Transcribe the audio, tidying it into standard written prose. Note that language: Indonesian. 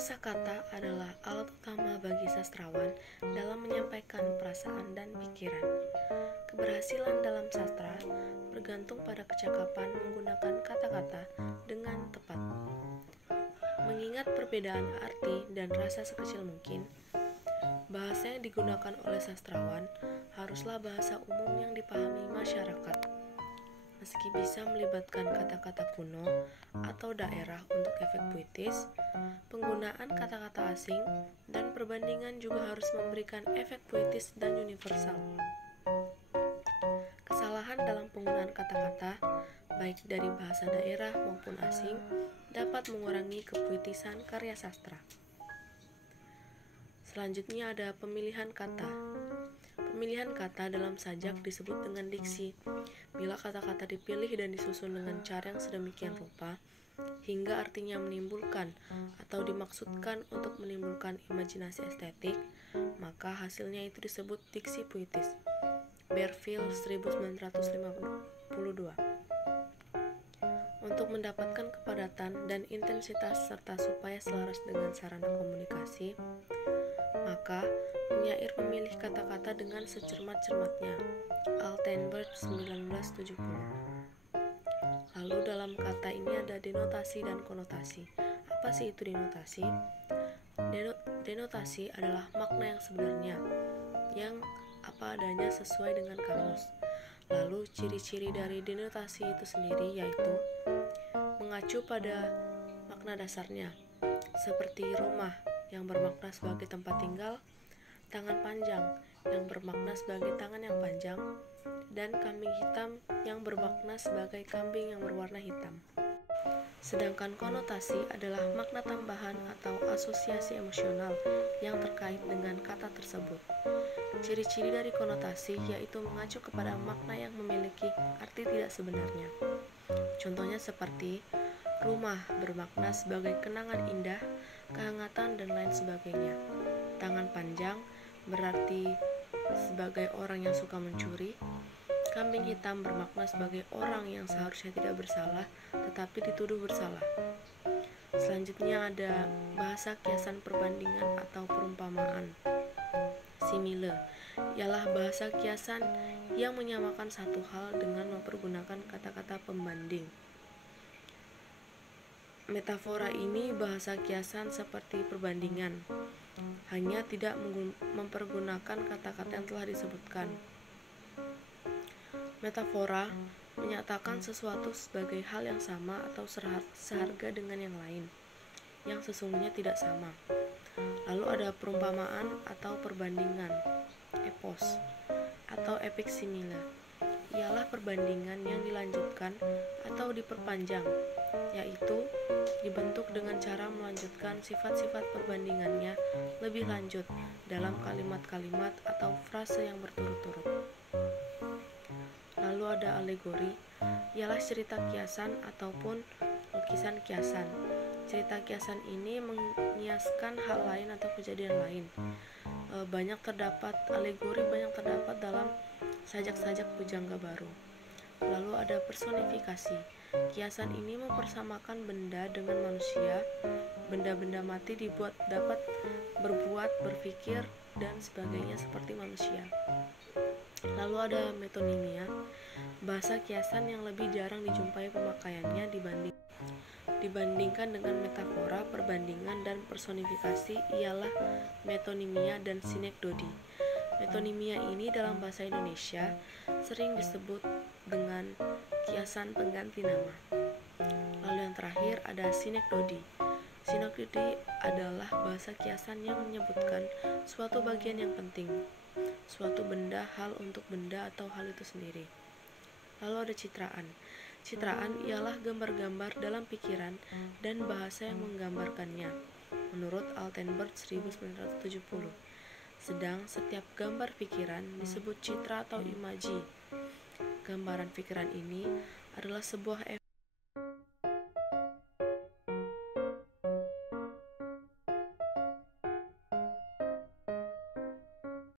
Kosakata adalah alat utama bagi sastrawan dalam menyampaikan perasaan dan pikiran. Keberhasilan dalam sastra bergantung pada kecakapan menggunakan kata-kata dengan tepat. Mengingat perbedaan arti dan rasa sekecil mungkin, bahasa yang digunakan oleh sastrawan haruslah bahasa umum yang dipahami masyarakat. Meski bisa melibatkan kata-kata kuno atau daerah untuk efek puitis, penggunaan kata-kata asing dan perbandingan juga harus memberikan efek puitis dan universal. Kesalahan dalam penggunaan kata-kata, baik dari bahasa daerah maupun asing, dapat mengurangi kepuitisan karya sastra. Selanjutnya ada pemilihan kata. Pemilihan kata dalam sajak disebut dengan diksi. Bila kata-kata dipilih dan disusun dengan cara yang sedemikian rupa, hingga artinya menimbulkan atau dimaksudkan untuk menimbulkan imajinasi estetik, maka hasilnya itu disebut diksi puitis. Berfield 1952. Untuk mendapatkan kepadatan dan intensitas serta supaya selaras dengan sarana komunikasi, maka penyair memilih kata-kata dengan secermat-cermatnya. Altenburg 1970. Lalu dalam kata ini ada denotasi dan konotasi. Apa sih itu denotasi? Denotasi adalah makna yang sebenarnya, yang apa adanya sesuai dengan kamus. Lalu ciri-ciri dari denotasi itu sendiri yaitu mengacu pada makna dasarnya, seperti rumah yang bermakna sebagai tempat tinggal, tangan panjang yang bermakna sebagai tangan yang panjang, dan kambing hitam yang bermakna sebagai kambing yang berwarna hitam. Sedangkan konotasi adalah makna tambahan atau asosiasi emosional yang terkait dengan kata tersebut. Ciri-ciri dari konotasi yaitu mengacu kepada makna yang memiliki arti tidak sebenarnya. Contohnya seperti rumah bermakna sebagai kenangan indah, kehangatan, dan lain sebagainya. Tangan panjang berarti sebagai orang yang suka mencuri. Kambing hitam bermakna sebagai orang yang seharusnya tidak bersalah tetapi dituduh bersalah. Selanjutnya ada bahasa kiasan perbandingan atau perumpamaan. Simile ialah bahasa kiasan yang menyamakan satu hal dengan mempergunakan kata-kata pembanding. Metafora ini bahasa kiasan seperti perbandingan, hanya tidak mempergunakan kata-kata yang telah disebutkan. Metafora menyatakan sesuatu sebagai hal yang sama atau seharga dengan yang lain, yang sesungguhnya tidak sama. Lalu ada perumpamaan atau perbandingan. Epos atau epic simile ialah perbandingan yang dilanjutkan atau diperpanjang, yaitu dibentuk dengan cara melanjutkan sifat-sifat perbandingannya lebih lanjut dalam kalimat-kalimat atau frase yang berturut-turut. Lalu ada alegori, ialah cerita kiasan ataupun lukisan kiasan. Cerita kiasan ini mengiaskan hal lain atau kejadian lain. Banyak terdapat dalam sajak-sajak Pujangga Baru. Lalu ada personifikasi. Kiasan ini mempersamakan benda dengan manusia. Benda-benda mati dibuat dapat berbuat, berpikir, dan sebagainya seperti manusia. Lalu ada metonimia, bahasa kiasan yang lebih jarang dijumpai pemakaiannya dibandingkan dengan metafora, perbandingan, dan personifikasi ialah metonimia dan sinekdodi. Metonimia ini dalam bahasa Indonesia sering disebut dengan kiasan pengganti nama. Lalu yang terakhir ada sinekdodi. Sinekdodi adalah bahasa kiasan yang menyebutkan suatu bagian yang penting, suatu benda, hal untuk benda atau hal itu sendiri. Lalu ada citraan. Citraan ialah gambar-gambar dalam pikiran dan bahasa yang menggambarkannya, menurut Altenburg 1970. Sedang setiap gambar pikiran disebut citra atau imaji. Gambaran pikiran ini adalah sebuah